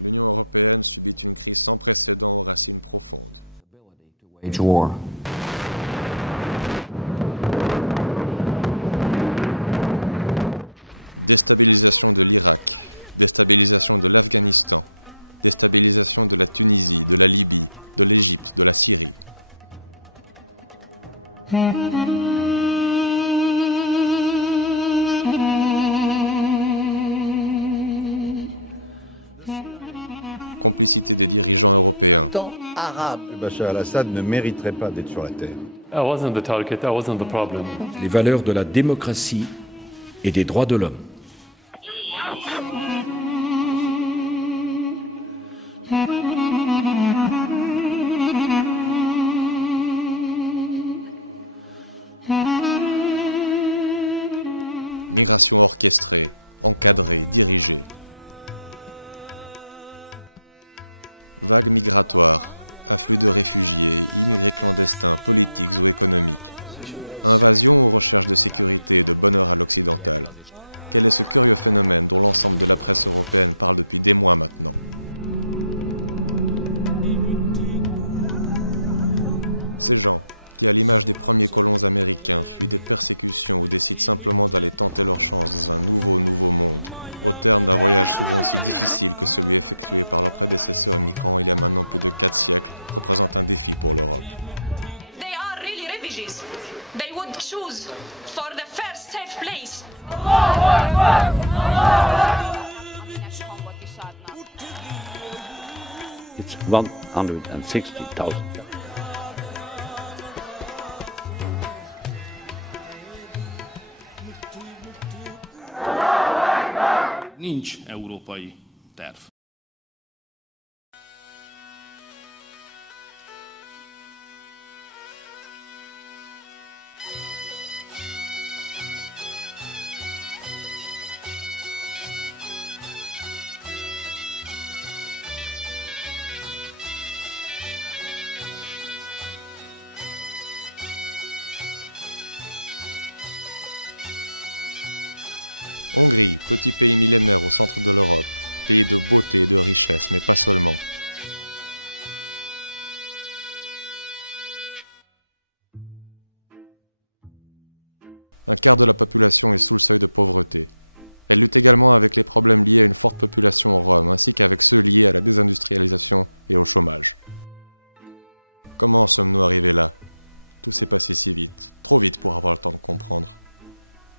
l'Union européenne subit une crise sans précédent aux racines profondes. Déstabilisation de l'Irak, déstabilisation de l'Afghanistan, déstabilisation de la Tunisie, de la Libye, de l'Égypte, de la Syrie. Complicité des dirigeants européens. Bachar al-Assad ne mériterait pas d'être sur la terre. Les valeurs de la démocratie et des droits de l'homme. Migration orchestrée, encadrée, dirigée. Vagues migratoires, afflux de réfugiés, immigrés clandestins, politiques ou économiques. Invasion ou recherche de sécurité et de bonheur à l'occidental. Quel est ce curieux phénomène dont l'ensemble de la presse européenne parle depuis des mois maintenant? Ces gens, qui à l'image des premiers colons américains fuient des persécutions ou décident simplement d'aller tenter leur chance dans un nouveau monde, au terme d'un voyage souvent aussi difficile que celui effectué par leurs prédécesseurs migrants il y a maintenant plus de 4 siècles, représentent un défi pour l'Europe. It's 160,000. Nincs európai terv. Hongrie, petit pays millénaire au centre de l'Europe, pays de beauté et de richesse, mais pas seulement. Un quart de la population est sous le seuil de pauvreté. Elle lutte également avec les problèmes liés à une forte population rome, ainsi qu'avec ceux liés à la désindustrialisation et au chômage. Comment en sommes-nous arrivés là? Tout s'est passé si vite, trop vite pour avoir le temps de comprendre.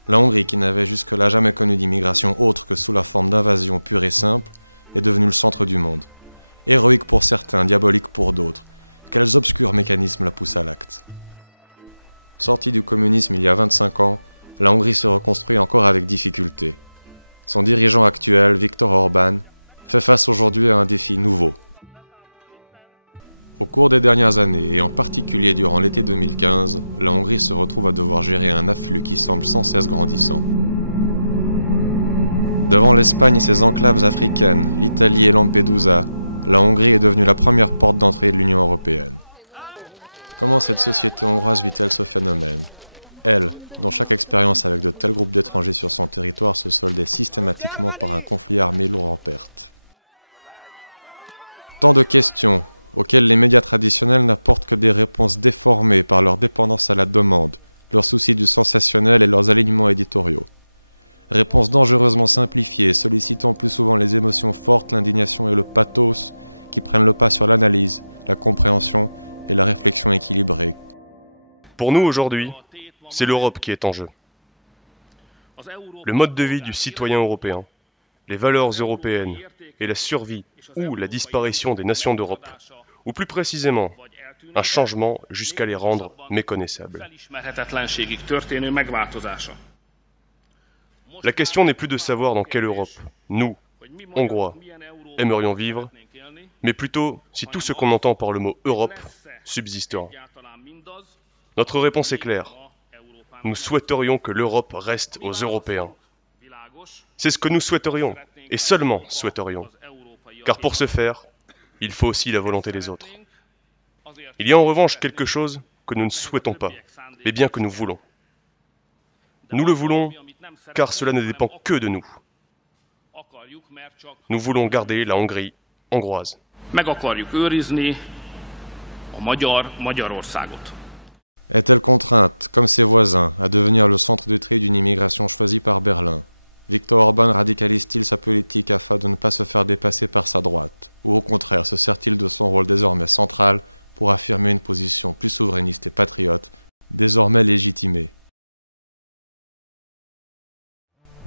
La Hongrie, qui n'avait jusque-là jamais connu d'immigration autre que sous la forme d'invasion pure et simple, est devenue le centre du monde. Héroïque pour certains, diabolique pour d'autres. Quels obscurs mécanismes la poussent à l'acte? Sortie du communisme il y a 25 ans, la Hongrie se reconstruit encore avec difficulté. Son dirigeant actuel, Viktor Orbán, fait face aujourd'hui à un défi nouveau. Au cours des dernières années, et en particulier durant l'été 2015, la Hongrie se retrouve à devoir gérer un afflux qui semble sans cesse grandissant. Devant l'Espagne et ses enclaves africaines, l'Italie et Lampedusa, la Hongrie est devenue la première porte d'entrée de l'Union européenne. Comment cette société hongroise vit-elle ce phénomène? Elle, dont chaque expérience avec de tels groupes d'étrangers sur son territoire se soldait systématiquement par un conflit armé lourd en pertes. Tant de questions, auxquelles les médias traditionnels n'apportent que des réponses déformées par leur dépendance à la demande, leur souci du sensationnel et leurs alignements éditoriaux. Réponses dangereusement simplifiées, sollicitant plus souvent les émotions fortes, l'indignation et le pathos, qui prennent le pas sur l'analyse, la compréhension et la réflexion équilibrée. Pour nous aujourd'hui, c'est l'Europe qui est en jeu. Le mode de vie du citoyen européen, les valeurs européennes et la survie ou la disparition des nations d'Europe, ou plus précisément, un changement jusqu'à les rendre méconnaissables. La question n'est plus de savoir dans quelle Europe nous, Hongrois, aimerions vivre, mais plutôt si tout ce qu'on entend par le mot Europe subsistera. Notre réponse est claire. Nous souhaiterions que l'Europe reste aux Européens. C'est ce que nous souhaiterions, et seulement souhaiterions. Car pour ce faire, il faut aussi la volonté des autres. Il y a en revanche quelque chose que nous ne souhaitons pas, mais bien que nous voulons. Nous le voulons car cela ne dépend que de nous. Nous voulons garder la Hongrie hongroise. Meg akarjuk őrizni a Magyarországot. Est-elle contrainte, comme ses voisins, à devenir le centre de tri d'une immigration choisie par Berlin? Viktor Orban radicalise-t-il sa politique afin de ne pas se faire dépasser par sa droite? Ou au contraire, se sert-il de son rôle désormais central pour affirmer une position plus souverainiste et patriote, désormais légitimée?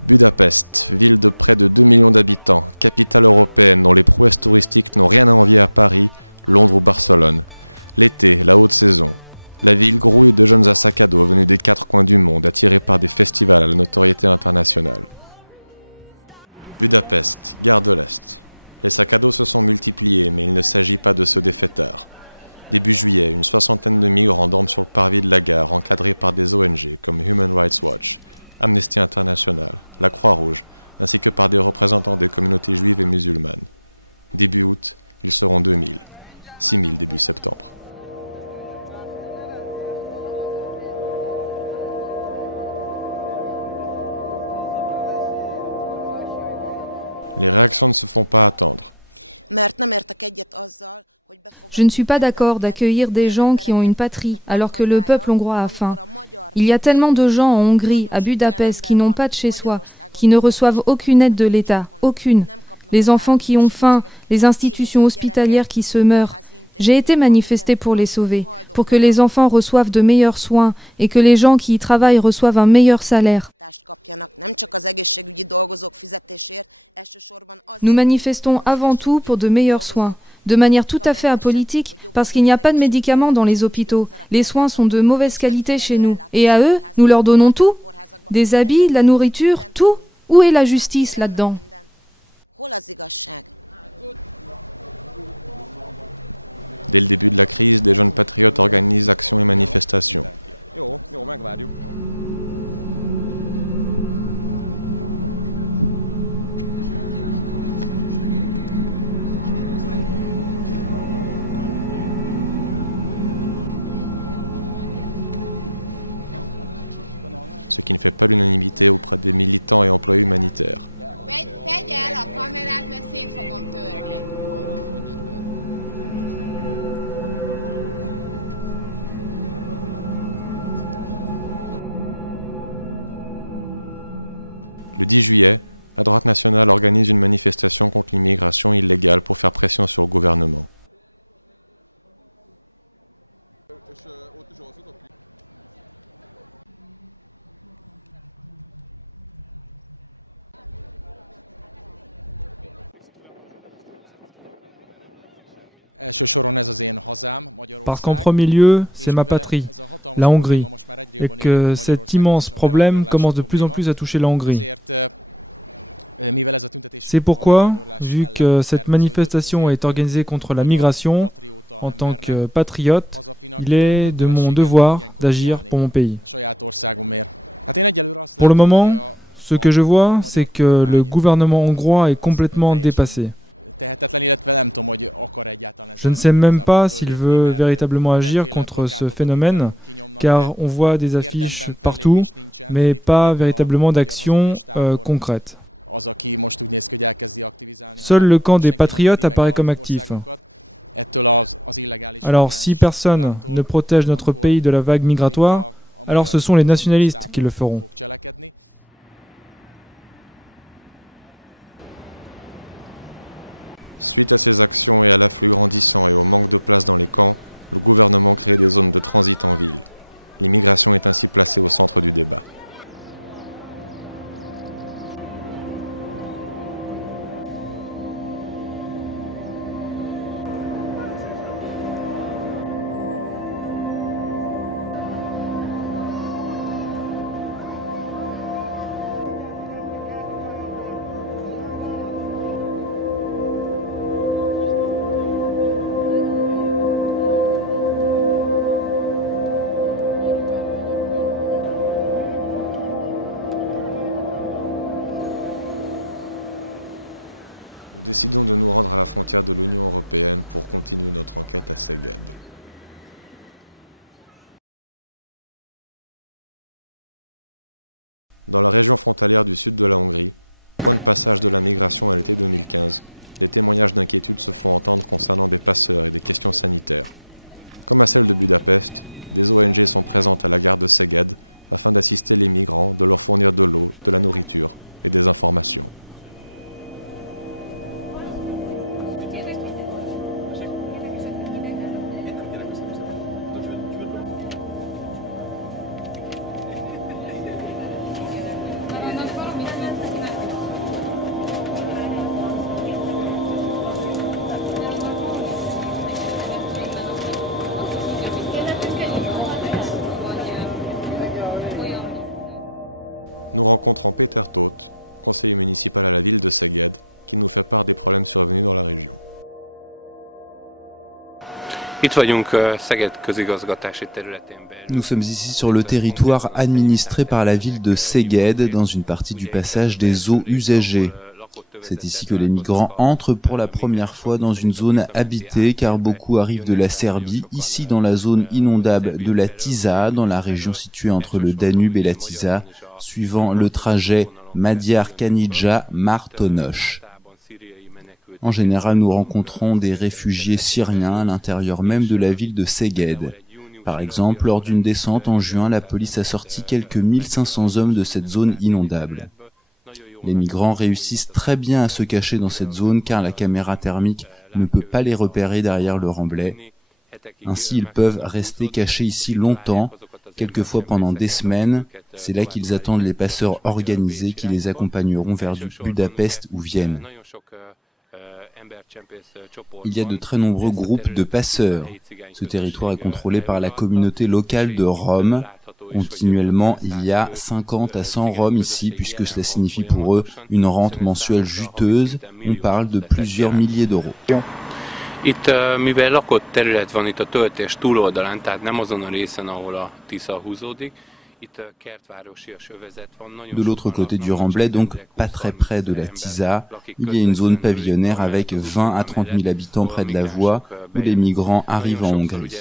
Budapest, ville de près de 2 millions d'habitants, capitale européenne dont les prouesses touristiques n'ont rien à envier à Paris, Londres ou Barcelone. L'été, la haute saison. La ville grouille de jeunes à sac à dos venus des 4 coins du monde, attirés par des festivals à la notoriété internationale. Budapest, gare de l'Est. Les sacs à dos se sont multipliés, mais il ne s'agit pas de ceux des fêtards. Début juillet, une soixantaine de migrants dorment sur le parvis de la gare, encadrés par des ONG comme Human Rights Watch, Amnesty International, la Croix-Rouge, ainsi que par des représentants des communautés juives et musulmanes. Début août, ils seront 2000. 6000 début septembre. Les réactions ne se font pas attendre. Je ne suis pas d'accord d'accueillir des gens qui ont une patrie, alors que le peuple hongrois a faim. Il y a tellement de gens en Hongrie, à Budapest, qui n'ont pas de chez soi, qui ne reçoivent aucune aide de l'État, aucune. Les enfants qui ont faim, les institutions hospitalières qui se meurent. J'ai été manifester pour les sauver, pour que les enfants reçoivent de meilleurs soins et que les gens qui y travaillent reçoivent un meilleur salaire. Nous manifestons avant tout pour de meilleurs soins, de manière tout à fait apolitique, parce qu'il n'y a pas de médicaments dans les hôpitaux. Les soins sont de mauvaise qualité chez nous. Et à eux, nous leur donnons tout. Des habits, de la nourriture, tout. Où est la justice là-dedans ? Dès le début de la crise, des jeunes patriotes organisent actions et manifestations. Ce qui ne fait pas l'unanimité auprès des militants et employés humanitaires. Le 10 juillet, la droite nationale organise une manifestation contre l'immigration illégale pour faire pression sur le gouvernement. Parce qu'en premier lieu, c'est ma patrie, la Hongrie, et que cet immense problème commence de plus en plus à toucher la Hongrie. C'est pourquoi, vu que cette manifestation est organisée contre la migration, en tant que patriote, il est de mon devoir d'agir pour mon pays. Pour le moment, ce que je vois, c'est que le gouvernement hongrois est complètement dépassé. Je ne sais même pas s'il veut véritablement agir contre ce phénomène, car on voit des affiches partout, mais pas véritablement d'action concrète. Seul le camp des patriotes apparaît comme actif. Alors si personne ne protège notre pays de la vague migratoire, alors ce sont les nationalistes qui le feront. Suite à ces actions et à l'afflux grandissant et au manque de place dans les camps, le gouvernement crée des zones de transit en ville. L'immigration est ainsi placée au centre du débat. Nous décidons de nous rendre à la frontière de l'Union européenne pour continuer notre enquête à Szeged. Dans la région frontalière du sud de la Hongrie, point de passage de la migration à l'été 2015, les témoignages d'inquiétude se font entendre concernant des passeurs et des questions sanitaires. Comme à celle de Budapest, des ONG sont présentes à la gare de Szeged afin d'assister les migrants, de leur fournir de l'eau, de la nourriture et des informations. Nous rencontrons Péter Tóth, conseiller municipal à la ville de Szeged, qui nous fait part des problèmes survenus dans la région. Nous sommes ici sur le territoire administré par la ville de Szeged, dans une partie du passage des eaux usagées. C'est ici que les migrants entrent pour la première fois dans une zone habitée, car beaucoup arrivent de la Serbie, ici dans la zone inondable de la Tisa, dans la région située entre le Danube et la Tisa, suivant le trajet Madiar-Kanija-Martonosh. En général, nous rencontrons des réfugiés syriens à l'intérieur même de la ville de Szeged. Par exemple, lors d'une descente en juin, la police a sorti quelques 1500 hommes de cette zone inondable. Les migrants réussissent très bien à se cacher dans cette zone car la caméra thermique ne peut pas les repérer derrière le remblai. Ainsi, ils peuvent rester cachés ici longtemps, quelquefois pendant des semaines. C'est là qu'ils attendent les passeurs organisés qui les accompagneront vers Budapest ou Vienne. Il y a de très nombreux groupes de passeurs. Ce territoire est contrôlé par la communauté locale de Roms. Continuellement, il y a 50 à 100 Roms ici, puisque cela signifie pour eux une rente mensuelle juteuse. On parle de plusieurs milliers d'euros. Itt, mivel lakott terület van itt a töltés túloldalán, tehát nem azon a részen, ahol a Tisza húzódik, de l'autre côté du remblai, donc pas très près de la Tisa, il y a une zone pavillonnaire avec 20 à 30 000 habitants près de la voie où les migrants arrivent en Hongrie.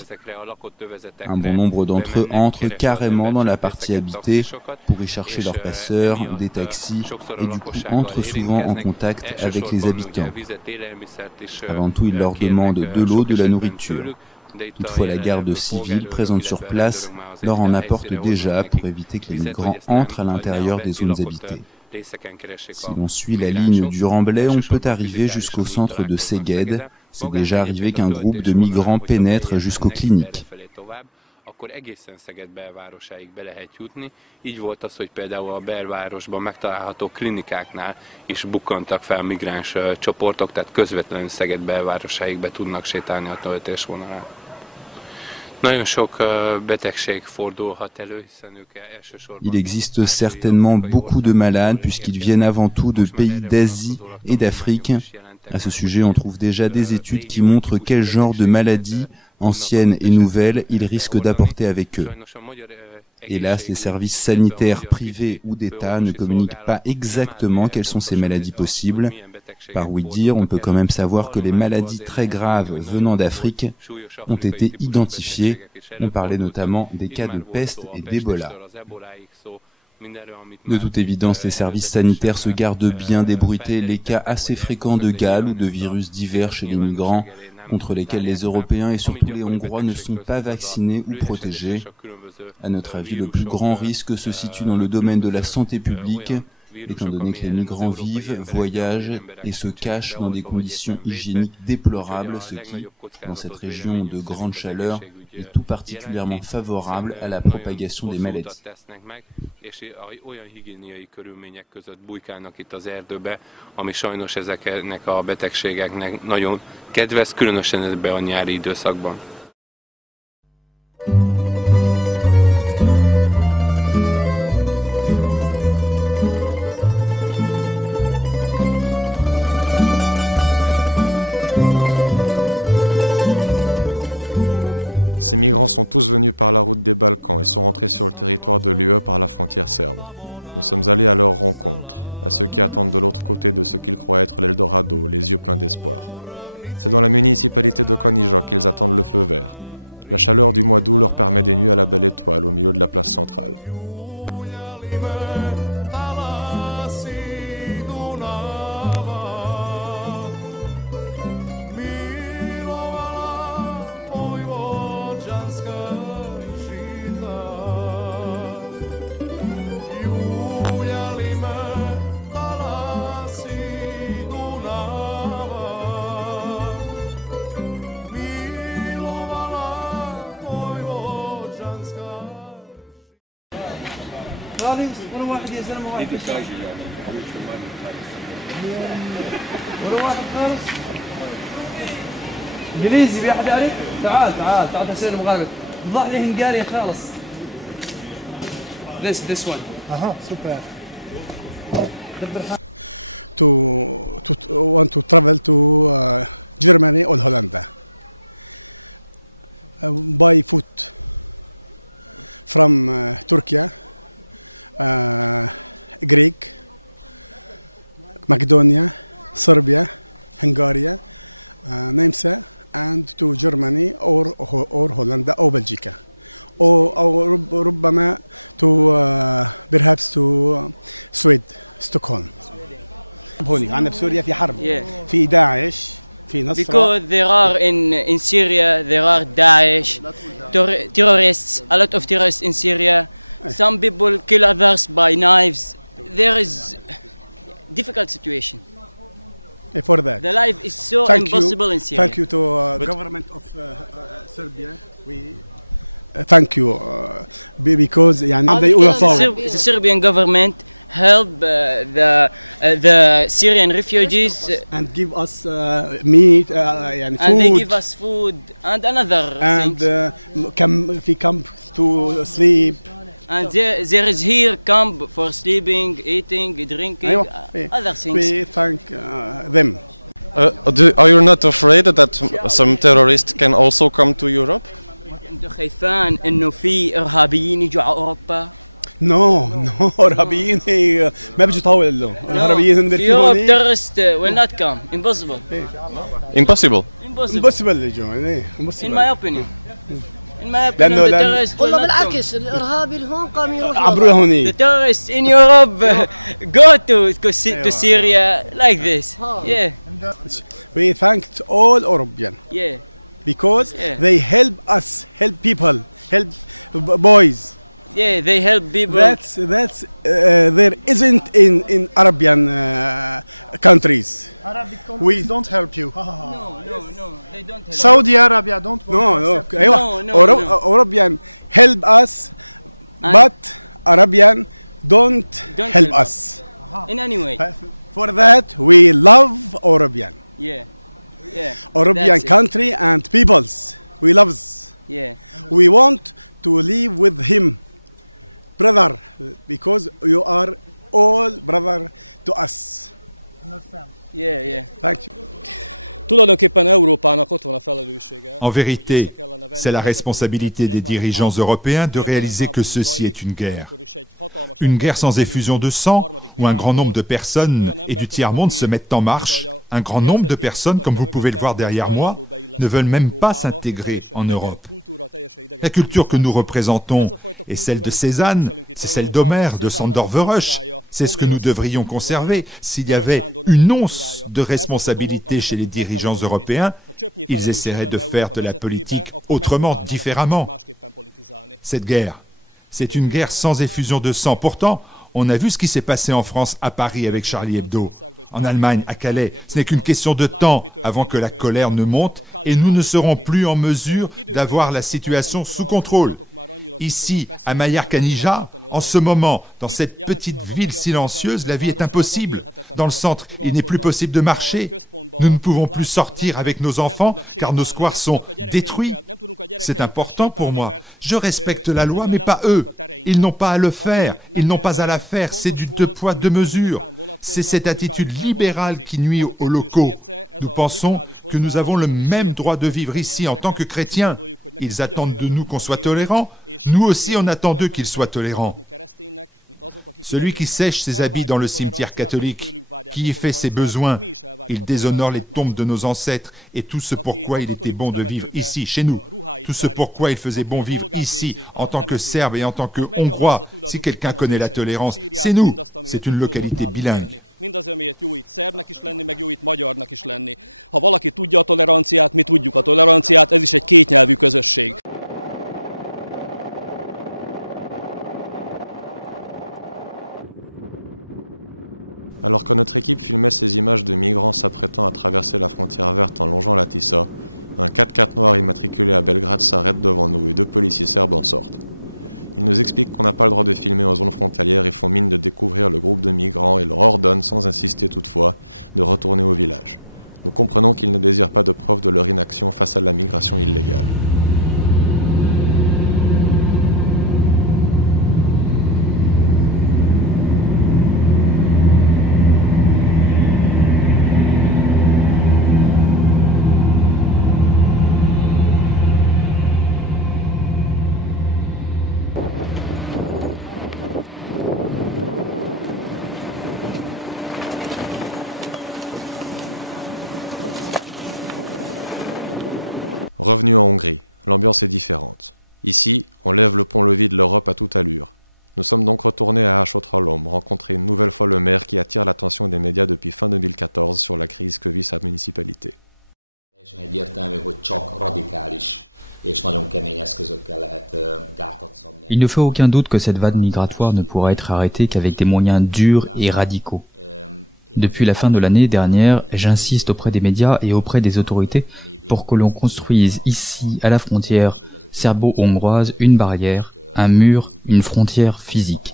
Un bon nombre d'entre eux entrent carrément dans la partie habitée pour y chercher leurs passeurs, des taxis et du coup entrent souvent en contact avec les habitants. Avant tout, ils leur demandent de l'eau, de la nourriture. Toutefois, la garde civile présente sur place leur en apporte déjà pour éviter que les migrants entrent à l'intérieur des zones habitées. Si l'on suit la ligne du remblai, on peut arriver jusqu'au centre de Szeged. C'est déjà arrivé qu'un groupe de migrants pénètre jusqu'aux cliniques. Akkor egészen Szeged belvárosáig be lehet jutni. Így volt az, hogy például a belvárosban megtalálható klinikáknál is bukkantak fel migráns csoportok, tehát közvetlenül Szeged belvárosáig be tudnak sétálni a töltésvonalán. Nagyon sok betegség fordulhat elő, hiszen ők elsősorban... Il existe certainement beaucoup de malades puisqu'ils viennent avant tout de pays d'Asie et d'Afrique. À ce sujet, on trouve déjà des études qui montrent quel genre de maladies anciennes et nouvelles, ils risquent d'apporter avec eux. Hélas, les services sanitaires privés ou d'État ne communiquent pas exactement quelles sont ces maladies possibles. Par oui dire, on peut quand même savoir que les maladies très graves venant d'Afrique ont été identifiées. On parlait notamment des cas de peste et d'Ebola. De toute évidence, les services sanitaires se gardent bien d'ébruiter les cas assez fréquents de gale ou de virus divers chez les migrants, contre lesquels les Européens et surtout les Hongrois ne sont pas vaccinés ou protégés. À notre avis, le plus grand risque se situe dans le domaine de la santé publique, étant donné que les migrants vivent, voyagent et se cachent dans des conditions hygiéniques déplorables, ce qui, dans cette région de grande chaleur, est tout particulièrement favorable à la propagation des maladies. És olyan higiéniai körülmények között bujkálnak itt az erdőbe, ami sajnos ezeknek a betegségeknek nagyon kedvez, különösen ebben a nyári időszakban. Ces migrants sont tous venus par la route des Balkans et sont rentrés sur le territoire de l'UE par la frontière serbe. Nous sommes allés à leur rencontre, à ceux qui attendent de l'autre côté de ce qu'ils croient être l'Eldorado, les yeux pleins d'espoir. C'est dans la municipalité de Kanija qu'ils attendent le feu vert. La chaleur du mois d'août leur permet des nuits à la belle étoile au milieu de la place centrale. واحد يا زلمه واحد ولا واحد خالص انجليزي في احد يعرف؟ تعال تسال المغرب وضح لي هنغاريا خالص. This one. Super. To want to travel to Germany or Holland by foot from Turkey, Greek, Macedonia, Serbia, Hungary, Nemse, and to Germany or Holland or Belgium. أو ربما to perhaps to Sweden, Stockholm. هوني عندنا بسوريا في حرب في داعش في نصرة. Because there are in Syria there are Daesh terrorists, a lot of terrorists in Syria. Some people kill others by knives. There is difficult situation. For that. The life is so impossible in Syria. Thank you to government of Serbia. We thank you because the Serbian government help the Syrian refugees and give us meat and food. And they give us food and another and come to sleep. And there is here camp for sleeping, eating, drinking, other things. We thank them. Are you not afraid that some terrorists can also come to Europe? انتوا خايفين انه في ارهابيين يجوا على اوروبا؟ No, ارهابيين ما بيجوا طاول لهم. الارهابيين هن Europe terrorists will not come. Impossible. Impossible يجوا. In my opinion. In my opinion, the terrorists والله بالعكس الارهابي الهون قام يروح عبروا لهوني. The terrorists in Europe go to Syria like this. Yeah. We thanked all European. Yeah. Because they help us, help people, help boys. Yeah, they help people. That's there isn't in Arabian countries. Arabic countries don't help you. No, they don't help. Saudi Arabia don't. No. Arabian help us, but Arabian don't help us. In any way. For that, we love Arabian. Yeah. European country and peoples. We love. Yeah. We want to live with him, brother, because you are all brother to us. Yeah. Thank you. En vérité, c'est la responsabilité des dirigeants européens de réaliser que ceci est une guerre. Une guerre sans effusion de sang, où un grand nombre de personnes et du tiers-monde se mettent en marche. Un grand nombre de personnes, comme vous pouvez le voir derrière moi, ne veulent même pas s'intégrer en Europe. La culture que nous représentons est celle de Cézanne, c'est celle d'Homère, de Sándor Vörös. C'est ce que nous devrions conserver. S'il y avait une once de responsabilité chez les dirigeants européens, ils essaieraient de faire de la politique autrement, différemment. Cette guerre, c'est une guerre sans effusion de sang. Pourtant, on a vu ce qui s'est passé en France, à Paris, avec Charlie Hebdo, en Allemagne, à Calais. Ce n'est qu'une question de temps avant que la colère ne monte et nous ne serons plus en mesure d'avoir la situation sous contrôle. Ici, à Maiar-Khanija, en ce moment, dans cette petite ville silencieuse, la vie est impossible. Dans le centre, il n'est plus possible de marcher. Nous ne pouvons plus sortir avec nos enfants car nos squares sont détruits. C'est important pour moi. Je respecte la loi, mais pas eux. Ils n'ont pas à le faire. Ils n'ont pas à la faire. C'est du deux poids, deux mesures. C'est cette attitude libérale qui nuit aux locaux. Nous pensons que nous avons le même droit de vivre ici en tant que chrétiens. Ils attendent de nous qu'on soit tolérants. Nous aussi, on attend d'eux qu'ils soient tolérants. Celui qui sèche ses habits dans le cimetière catholique, qui y fait ses besoins, il déshonore les tombes de nos ancêtres et tout ce pourquoi il était bon de vivre ici, chez nous. Tout ce pourquoi il faisait bon vivre ici, en tant que Serbe et en tant que Hongrois. Si quelqu'un connaît la tolérance, c'est nous, c'est une localité bilingue. Mindaz, amiért jó itt szerbnek is lenni, meg jó itt magyarnak is lenni. Ha valaki tudja a toleranciát, mi tudjuk a toleranciát, ez is egy kétnyelvű közösség. Alors que notre équipe filmait ces images de migrants s'apprêtant à traverser la frontière verte en longeant la Tisa, un 4x4 noir immatriculé à Belgrade s'arrête devant nous et deux policiers serbes en sortent. Ils nous expliquent qu'on n'a pas le droit de filmer en zone frontalière et font mine de découvrir le groupe de migrants et leur ordonnent, sans insister toutefois, de retourner au village. Nous comprenons qu'ils ne désirent pas de preuves de leur inaction face à la migration illégale. Revenu en Hongrie, l'ambiance est différente. Ici, on lève le pont-levis de l'Europe à toute allure. Nous sommes donc retournés à Ásotthalom, rencontrer une nouvelle fois le maire qui attire l'attention des médias depuis fin 2014 sur la crise que vit sa municipalité. Il ne fait aucun doute que cette vague migratoire ne pourra être arrêtée qu'avec des moyens durs et radicaux. Depuis la fin de l'année dernière, j'insiste auprès des médias et auprès des autorités pour que l'on construise ici, à la frontière serbo-hongroise, une barrière, un mur, une frontière physique.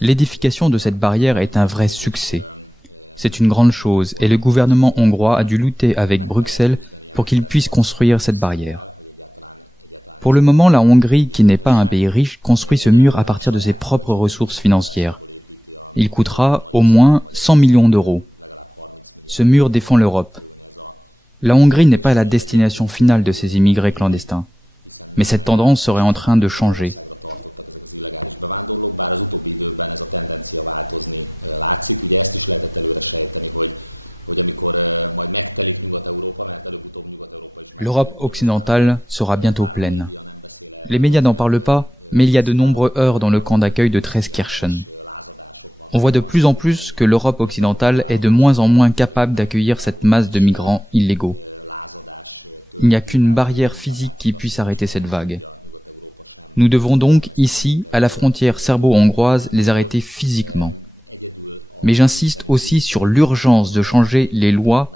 L'édification de cette barrière est un vrai succès. C'est une grande chose et le gouvernement hongrois a dû lutter avec Bruxelles pour qu'il puisse construire cette barrière. Pour le moment, la Hongrie, qui n'est pas un pays riche, construit ce mur à partir de ses propres ressources financières. Il coûtera au moins 100 millions d'euros. Ce mur défend l'Europe. La Hongrie n'est pas la destination finale de ces immigrés clandestins. Mais cette tendance serait en train de changer. L'Europe occidentale sera bientôt pleine. Les médias n'en parlent pas, mais il y a de nombreux heurts dans le camp d'accueil de Treskirchen. On voit de plus en plus que l'Europe occidentale est de moins en moins capable d'accueillir cette masse de migrants illégaux. Il n'y a qu'une barrière physique qui puisse arrêter cette vague. Nous devons donc, ici, à la frontière serbo-hongroise, les arrêter physiquement. Mais j'insiste aussi sur l'urgence de changer les lois,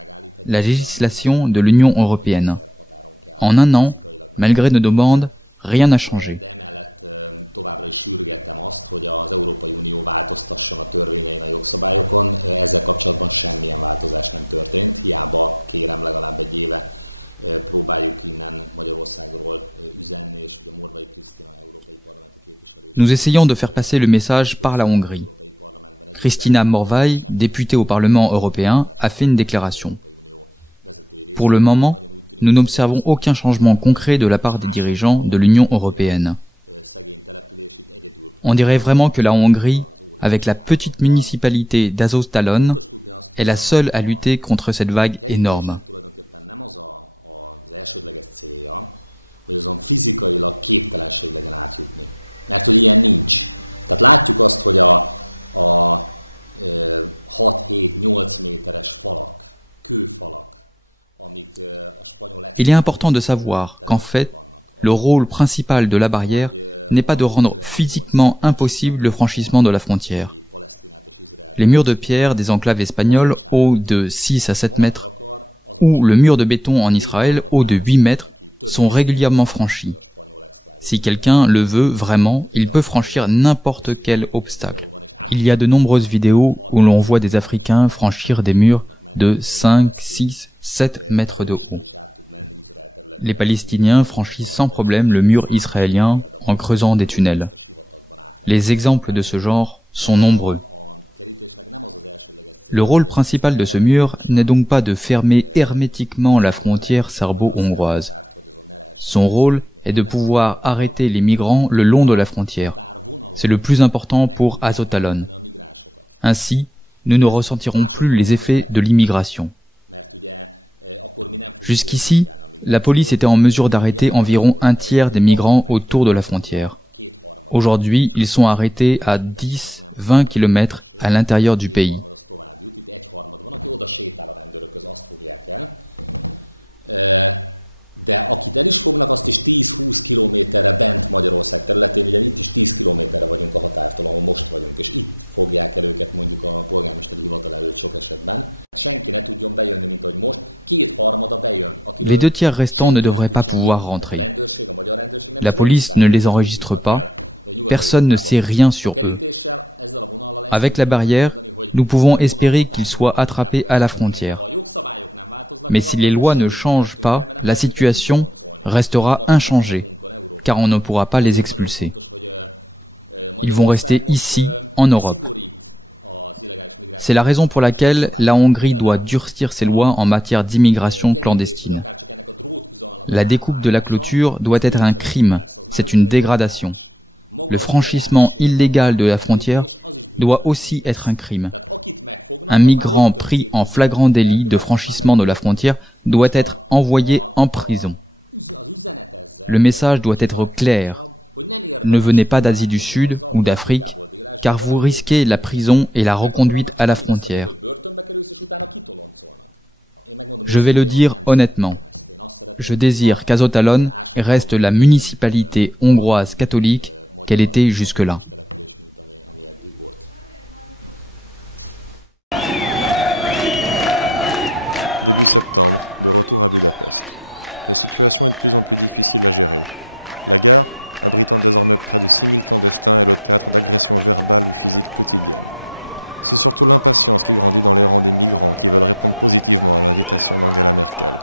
la législation de l'Union européenne. En un an, malgré nos demandes, rien n'a changé. Továbbra is sürgettem azt, hogy az Európai Unió változtasson a törvényein, a jogszabályokon. Ezzel kapcsolatban semmilyen változás nem történt. Hiába kérem legalább egy éve próbáljuk innen Magyarországról üzenni, és ugye Morvai Krisztina, európai parlamenti képviselő. Nous essayons de faire passer le message par la Hongrie. Kristina Morvai, députée au Parlement européen, a fait une déclaration. Pour le moment, nous n'observons aucun changement concret de la part des dirigeants de l'Union européenne. On dirait vraiment que la Hongrie, avec la petite municipalité d'Ásotthalom, est la seule à lutter contre cette vague énorme. Il est important de savoir qu'en fait, le rôle principal de la barrière n'est pas de rendre physiquement impossible le franchissement de la frontière. Les murs de pierre des enclaves espagnoles, hauts de 6 à 7 mètres, ou le mur de béton en Israël, haut de 8 mètres, sont régulièrement franchis. Si quelqu'un le veut vraiment, il peut franchir n'importe quel obstacle. Il y a de nombreuses vidéos où l'on voit des Africains franchir des murs de 5, 6, 7 mètres de haut. Les Palestiniens franchissent sans problème le mur israélien en creusant des tunnels. Les exemples de ce genre sont nombreux. Le rôle principal de ce mur n'est donc pas de fermer hermétiquement la frontière serbo-hongroise. Son rôle est de pouvoir arrêter les migrants le long de la frontière. C'est le plus important pour Ásotthalom. Ainsi, nous ne ressentirons plus les effets de l'immigration. Jusqu'ici, la police était en mesure d'arrêter environ un tiers des migrants autour de la frontière. Aujourd'hui, ils sont arrêtés à 10-20 km à l'intérieur du pays. De akit el is fognak, azt is 10-20 kilométerre bent Magyarország területén, ugye itt is 10 kilométerre vagyunk a határtól, ahol most vagyunk, és itt fogják el őket mondjuk a polgármesteri hivatal előtt sok esetben. Senki ne tudjon bejönni, mint ahogy most, 2/3 bejön. Les 2 tiers restants ne devraient pas pouvoir rentrer. La police ne les enregistre pas, personne ne sait rien sur eux. Avec la barrière, nous pouvons espérer qu'ils soient attrapés à la frontière. Mais si les lois ne changent pas, la situation restera inchangée, car on ne pourra pas les expulser. Ils vont rester ici, en Europe. C'est la raison pour laquelle la Hongrie doit durcir ses lois en matière d'immigration clandestine. La découpe de la clôture doit être un crime, c'est une dégradation. Le franchissement illégal de la frontière doit aussi être un crime. Un migrant pris en flagrant délit de franchissement de la frontière doit être envoyé en prison. Le message doit être clair. Ne venez pas d'Asie du Sud ou d'Afrique, car vous risquez la prison et la reconduite à la frontière. Je vais le dire honnêtement. Je désire qu'Azotalon reste la municipalité hongroise catholique qu'elle était jusque-là. Début septembre, de retour à Budapest. La situation est de plus en plus difficile à gérer. La gare, abritant désormais près de 6000 clandestins, est le théâtre d'agressions verbales ou physiques quotidiennes. C'est surtout l'impatience qui grandit dans les rangs des migrants qui veulent répondre positivement à l'invitation d'Angela Merkel.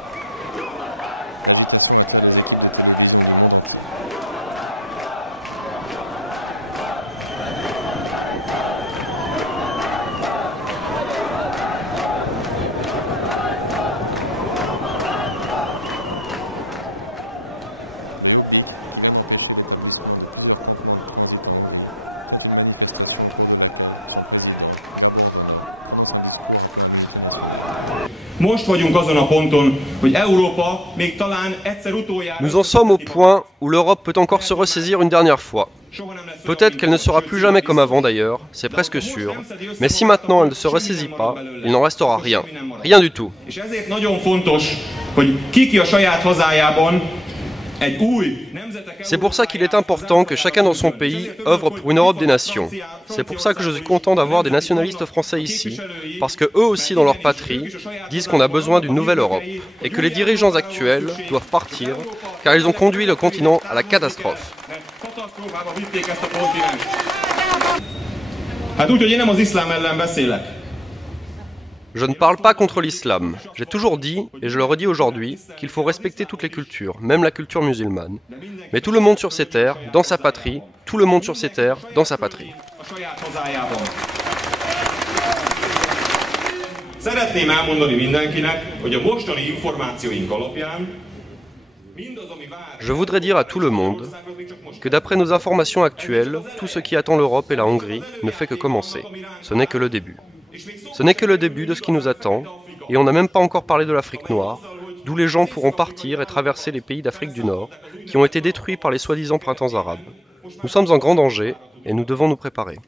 L'agitation attire les équipes de télévision du monde entier. Le Jobbik, qui vient d'empêcher l'établissement de plusieurs campements de transit en Hongrie, tient une manifestation au cours de laquelle son président, Gábor Vona, prononce un discours appelant à l'unité nationale. Nous en sommes au point où l'Europe peut encore se ressaisir une dernière fois. Peut-être qu'elle ne sera plus jamais comme avant d'ailleurs, c'est presque sûr. Mais si maintenant elle ne se ressaisit pas, il n'en restera rien. Rien du tout. C'est pour ça qu'il est important que chacun dans son pays œuvre pour une Europe des nations. C'est pour ça que je suis content d'avoir des nationalistes français ici, parce que eux aussi dans leur patrie disent qu'on a besoin d'une nouvelle Europe, et que les dirigeants actuels doivent partir, car ils ont conduit le continent à la catastrophe. Je ne parle pas contre l'islam. J'ai toujours dit, et je le redis aujourd'hui, qu'il faut respecter toutes les cultures, même la culture musulmane. Mais tout le monde sur ces terres, dans sa patrie, tout le monde sur ces terres, dans sa patrie. Je voudrais dire à tout le monde que d'après nos informations actuelles, tout ce qui attend l'Europe et la Hongrie ne fait que commencer. Ce n'est que le début. Ce n'est que le début de ce qui nous attend, et on n'a même pas encore parlé de l'Afrique noire, d'où les gens pourront partir et traverser les pays d'Afrique du Nord, qui ont été détruits par les soi-disant printemps arabes. Nous sommes en grand danger, et nous devons nous préparer.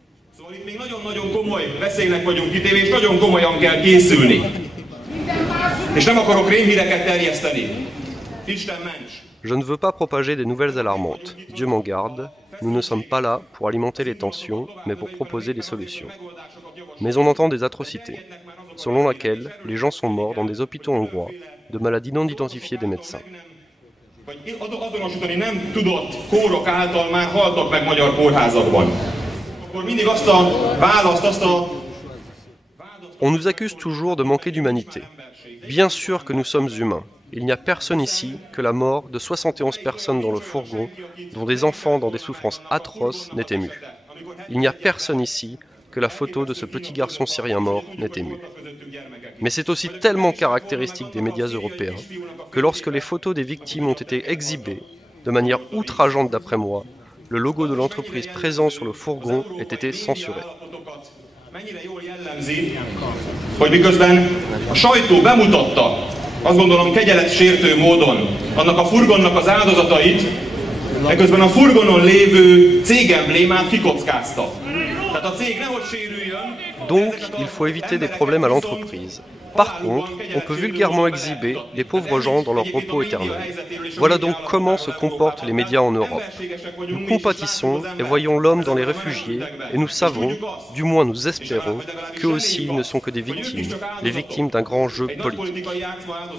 Je ne veux pas propager des nouvelles alarmantes. Dieu m'en garde, nous ne sommes pas là pour alimenter les tensions, mais pour proposer des solutions. Mais on entend des atrocités, selon laquelle les gens sont morts dans des hôpitaux hongrois de maladies non identifiées des médecins. On nous accuse toujours de manquer d'humanité. Bien sûr que nous sommes humains. Il n'y a personne ici que la mort de 71 personnes dans le fourgon, dont des enfants dans des souffrances atroces, n'est émue. Il n'y a personne ici que la photo de ce petit garçon syrien mort n'est émue. Mais c'est aussi tellement caractéristique des médias européens que lorsque les photos des victimes ont été exhibées, de manière outrageante d'après moi, le logo de l'entreprise présent sur le fourgon ait été censuré. Donc, il faut éviter des problèmes à l'entreprise. Par contre, on peut vulgairement exhiber les pauvres gens dans leur repos éternel. Voilà donc comment se comportent les médias en Europe. Nous compatissons et voyons l'homme dans les réfugiés, et nous savons, du moins nous espérons, qu'eux aussi ne sont que des victimes, les victimes d'un grand jeu politique.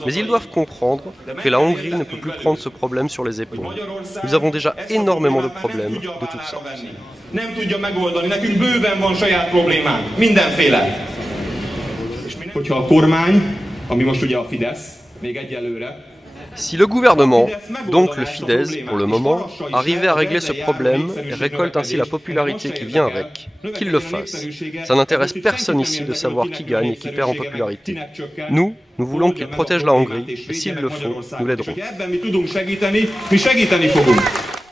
Mais ils doivent comprendre que la Hongrie ne peut plus prendre ce problème sur les épaules. Nous avons déjà énormément de problèmes de toutes sortes. Si le gouvernement, donc le Fidesz pour le moment, arrivait à régler ce problème et récolte ainsi la popularité qui vient avec, qu'il le fasse. Ça n'intéresse personne ici de savoir qui gagne et qui perd en popularité. Nous voulons qu'ils protègent la Hongrie et s'ils le font, nous l'aiderons.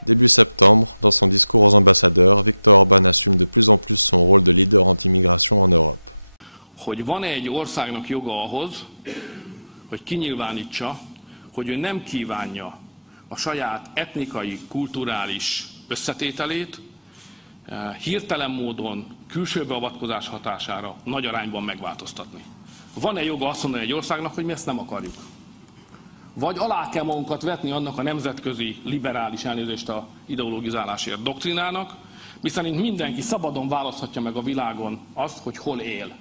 Début septembre, dans son discours aux ambassadeurs, Viktor Orbán assume de plus en plus son rôle de leader anti-immigration en Europe. Hogy van-e egy országnak joga ahhoz, hogy kinyilvánítsa, hogy ő nem kívánja a saját etnikai, kulturális összetételét hirtelen módon külső beavatkozás hatására nagy arányban megváltoztatni. Van-e joga azt mondani egy országnak, hogy mi ezt nem akarjuk? Vagy alá kell magunkat vetni annak a nemzetközi liberális, elnézést a ideologizálásért doktrinának, miszerint mindenki szabadon választhatja meg a világon azt, hogy hol él.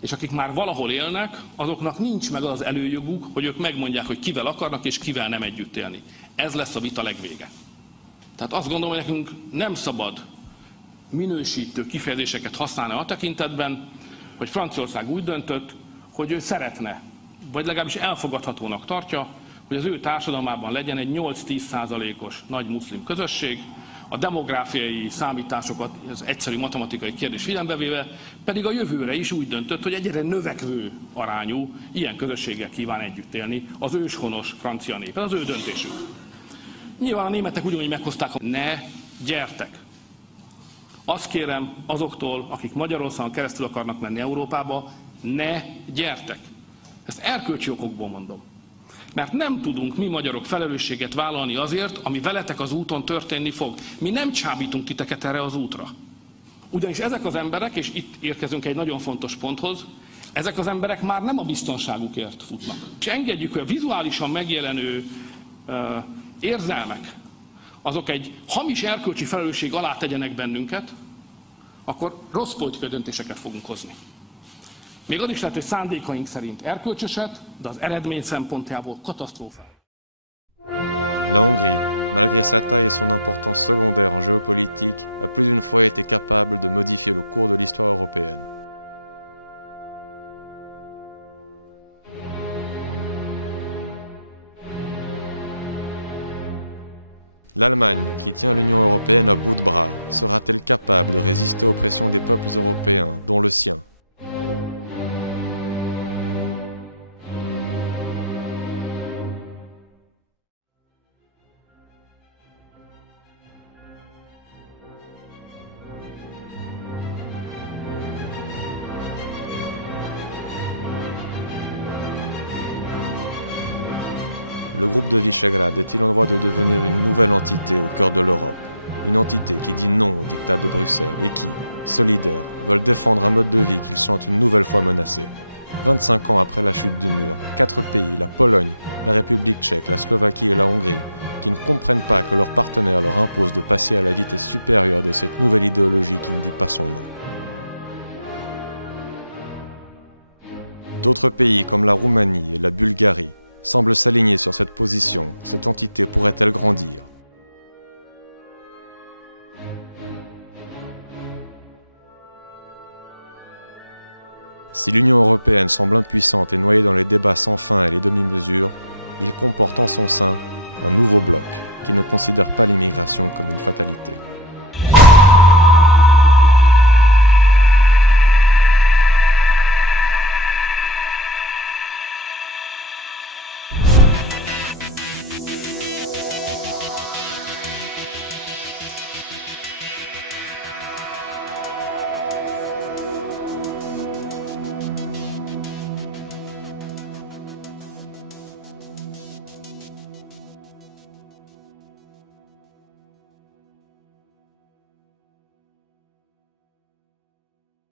És akik már valahol élnek, azoknak nincs meg az előjoguk, hogy ők megmondják, hogy kivel akarnak és kivel nem együtt élni. Ez lesz a vita legvége. Tehát azt gondolom, hogy nekünk nem szabad minősítő kifejezéseket használni a tekintetben, hogy Franciaország úgy döntött, hogy ő szeretne, vagy legalábbis elfogadhatónak tartja, hogy az ő társadalmában legyen egy 8-10%-os nagy muszlim közösség, a demográfiai számításokat, az egyszerű matematikai kérdés figyelembe véve, pedig a jövőre is úgy döntött, hogy egyre növekvő arányú ilyen közösséggel kíván együtt élni az őshonos francia nép. Ez az ő döntésük. Nyilván a németek ugyanúgy meghozták, hogy ne gyertek. Azt kérem azoktól, akik Magyarországon keresztül akarnak menni Európába, ne gyertek. Ezt erkölcsi okokból mondom. Mert nem tudunk mi magyarok felelősséget vállalni azért, ami veletek az úton történni fog. Mi nem csábítunk titeket erre az útra. Ugyanis ezek az emberek, és itt érkezünk egy nagyon fontos ponthoz, ezek az emberek már nem a biztonságukért futnak. És engedjük, hogy a vizuálisan megjelenő érzelmek, azok egy hamis erkölcsi felelősség alá tegyenek bennünket, akkor rossz politikai döntéseket fogunk hozni. Még az is lehet, hogy szándékaink szerint erkölcsöset, de az eredmény szempontjából katasztrófát. La Hongrie, malgré sa taille et son importance secondaire en géopolitique, a plus d'une fois été capable de modifier le cours de l'histoire européenne. L'Allemagne, qui tient l'Union européenne à bout de bras, sera-t-elle capable de résister aux pressions des peuples européens, dont le sien ? Le groupe de Visegrad est-il en voie de devenir une nouvelle entité au cœur de l'Europe? Une entité qui dit non au diktat de Bruxelles et qui, solidaires, veulent défendre un mode de vie qu'ils sentent une nouvelle fois menacé. 25 ans après la chute du mur, 4 pays, la Pologne, la République tchèque, la Slovaquie et la Hongrie, qui ne comprennent pas que leurs partenaires leur imposent de passer à la vitesse supérieure de cette nouvelle idéologie qui ne dit pas son nom. D'autres pays comme la Roumanie et la Bulgarie semble s'aligner sur cette position. Cette entité pourrait-elle grandir? Si l'Union européenne semble impuissante et noyée dans les débats sans fin et les demi-mesures, il comporte en son sein un nouveau bloc qui ne considère pas l'immigration comme une fatalité.